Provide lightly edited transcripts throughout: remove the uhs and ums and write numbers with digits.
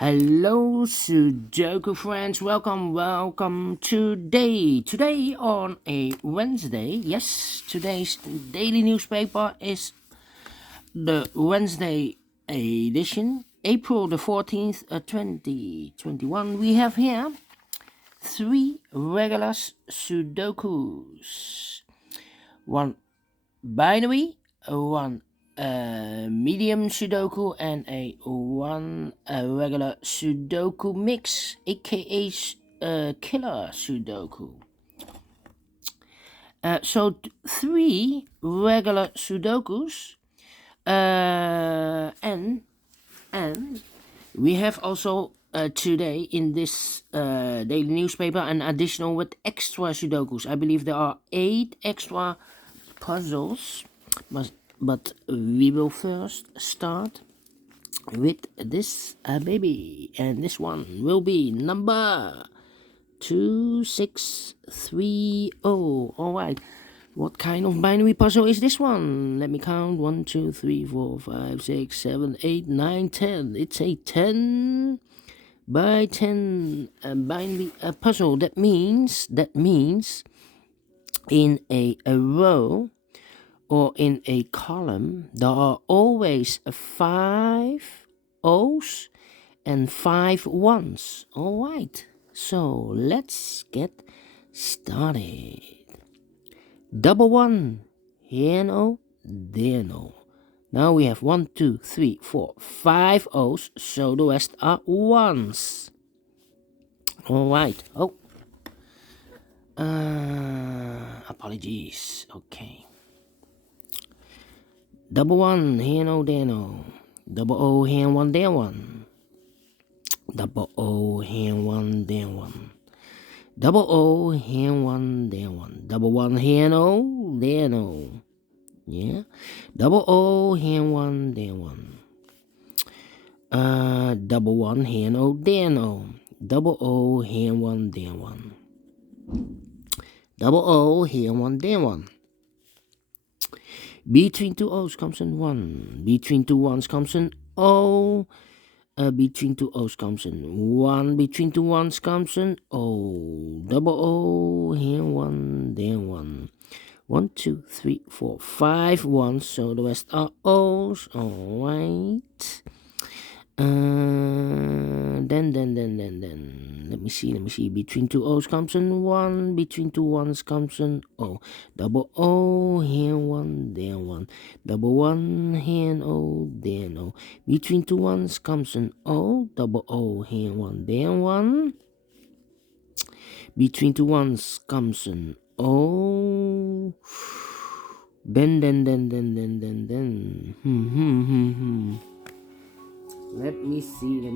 Hello, Sudoku friends. Welcome today on a Wednesday. Yes, today's daily newspaper is the Wednesday edition, April the 14th, 2021. We have here 3 regular Sudokus, 1 binary, 1 medium Sudoku, and one regular Sudoku mix, aka killer Sudoku. So 3 regular Sudokus, and we have also today in this daily newspaper an additional with extra Sudokus. I believe there are 8 extra puzzles, but we will first start with this baby, and this one will be number 2630. All right, what kind of binary puzzle is this one? Let me count: 1 2 3 4 5 6 7 8 9 10. It's a 10 by 10 binary puzzle. That means in a row or in a column, there are always 5 O's and 5 1s. All right, so let's get started. Double 1, here no, there no. Now we have 1, 2, 3, 4, 5 O's, so the rest are 1s. All right. Oh, apologies. Okay. Double 1, here no, there no. Double O, here 1, there 1. Double O, here 1, there 1. Double O, here 1, there 1. Double 1, here no, there no. Yeah. Double O, here 1, there 1. Double 1, here no, there no. Double O, here 1, there 1. Double O, here 1, there 1. Between 2 O's comes an 1. Between 2 1's comes an O. Between 2 O's comes an 1. Between 2 1's comes an O. Double O, here 1, there 1. 1, 2, 3, 4, 5 1s, so the rest are O's. All right. Then. Let me see. Between 2 O's comes an 1. Between 2 1's comes an O. Double O, here 1, there 1. Double 1, here an O, there no. Between 2 1's comes an O. Double O, here 1, there 1. Between 2 1's comes an O. Then. Let me see. Let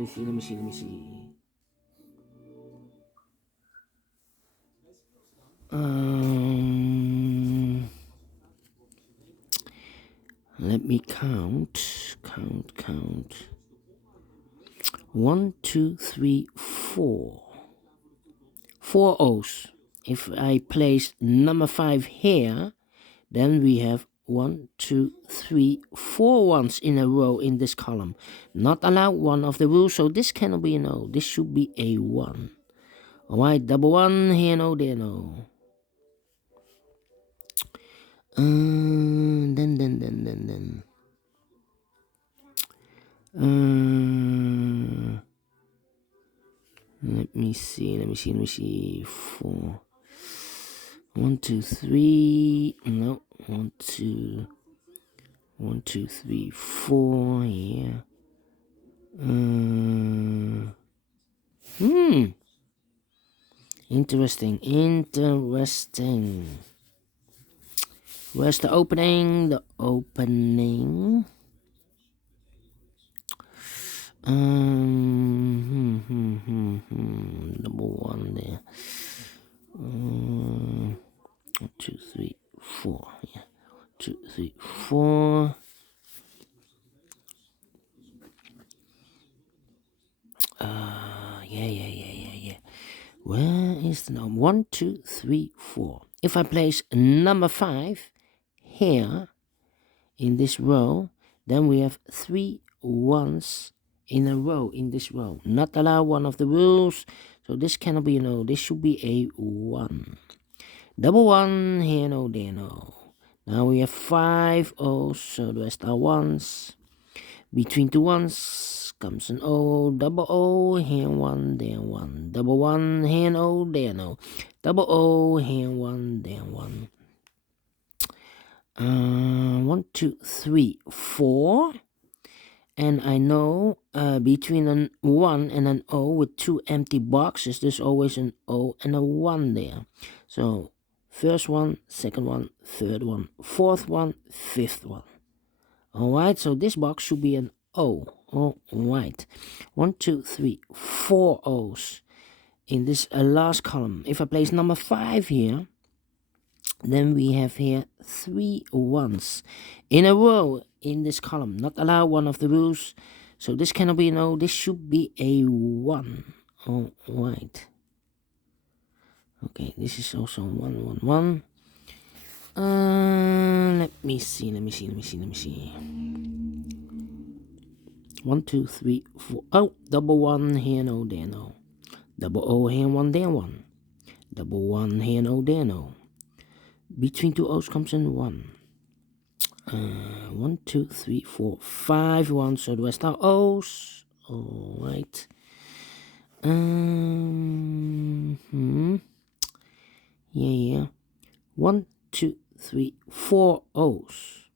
me count. 1, 2, 3, 4. 4 O's. If I place number 5 here, then we have 1, 2, 3, 4 1s in a row in this column. Not allowed, one of the rules, so this cannot be an O. This should be a 1. Alright, double 1, here no, there no. Then. Let me see. 4. 1, 2, 3. No. 1, 2, 3, 4. Yeah. Interesting. Where's the opening? Double 1 there. 1, 2, 3, 4. Yeah. 2, 3, 4. Yeah. Where is the number? 1, 2, 3, 4. If I place number 5 here in this row, then we have 3 1s in a row, in this row. Not allow one of the rules. So this cannot be an O. This should be a 1. Double 1, here no, there no. Now we have 5 O's, so the rest are 1s. Between two 1s comes an O, double O, here 1, there 1. Double 1, here no, there no. Double O, here 1, there 1. 1, 2, 3, 4. And I know between an 1 and an O with 2 empty boxes, there's always an O and a 1 there. So first one, second one, third one, fourth one, fifth one. Alright, so this box should be an O. Alright. 1, 2, 3, 4 O's in this last column. If I place number 5 here, then we have here 3 1s in a row in this column. Not allow one of the rules. So this cannot be an O. This should be a 1. Alright. Okay, this is also 1, 1, 1. Let me see. 1, 2, 3, 4. Oh, double 1 here, no, there, no. Double O here, 1, there, 1. Double 1 here, no, there, no. Between two O's comes in 1. 1, 2, 3, 4, 5 1. So the rest are O's. Alright. Yeah. 1, 2, 3, 4 O's.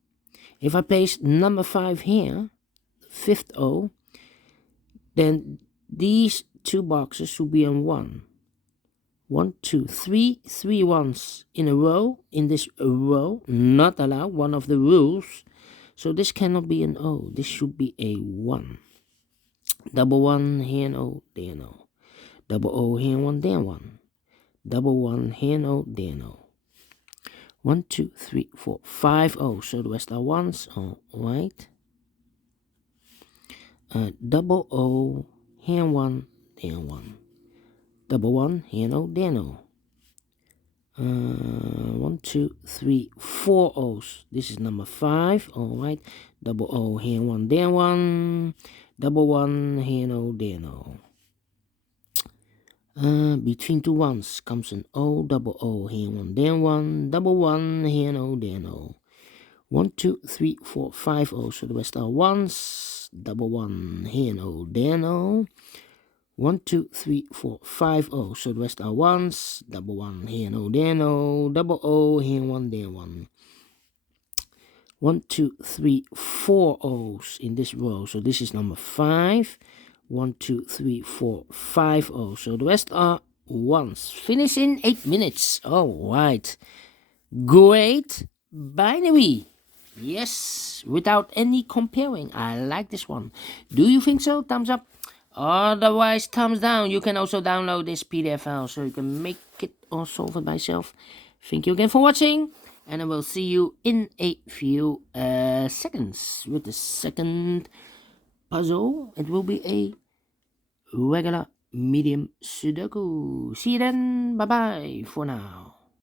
If I place number 5 here, fifth O, then these two boxes should be on 1. 1, 2, 3, 3 1s in a row, in this row, not allowed, one of the rules. So this cannot be an O, this should be a 1. Double 1, here no, there no. Double O, here 1, there 1. Double 1, here no, there no. 1, 2, 3, 4, 5 O's, so the rest are 1s, alright. Double O, here 1, there 1. Double 1, here no, there no. 1, 2, 3, 4 O's. This is number 5, alright. Double O, here 1, there 1. Double 1, here no, there no. Between two 1s comes an O, double O, here 1, there 1. Double 1, here no, there no. 1, 2, 3, 4, 5 O's, so the rest are 1s. Double 1, here no, there no. 1, 2, 3, 4, 5 O's, so the rest are 1s. Double 1, here no, there no. Double O, here 1, there 1. 1, 2, 3, 4 O's in this row, so this is number 5. 1, 2, 3, 4, 5 O's, so the rest are 1s. Finish in 8 minutes. Alright. Great binary. Yes, without any comparing. I like this one. Do you think so? Thumbs up. Otherwise, thumbs down. You can also download this PDF file so you can make it or solve it by yourself. Thank you again for watching, and I will see you in a few seconds with the second puzzle. It will be a regular medium Sudoku. See you then. Bye bye for now.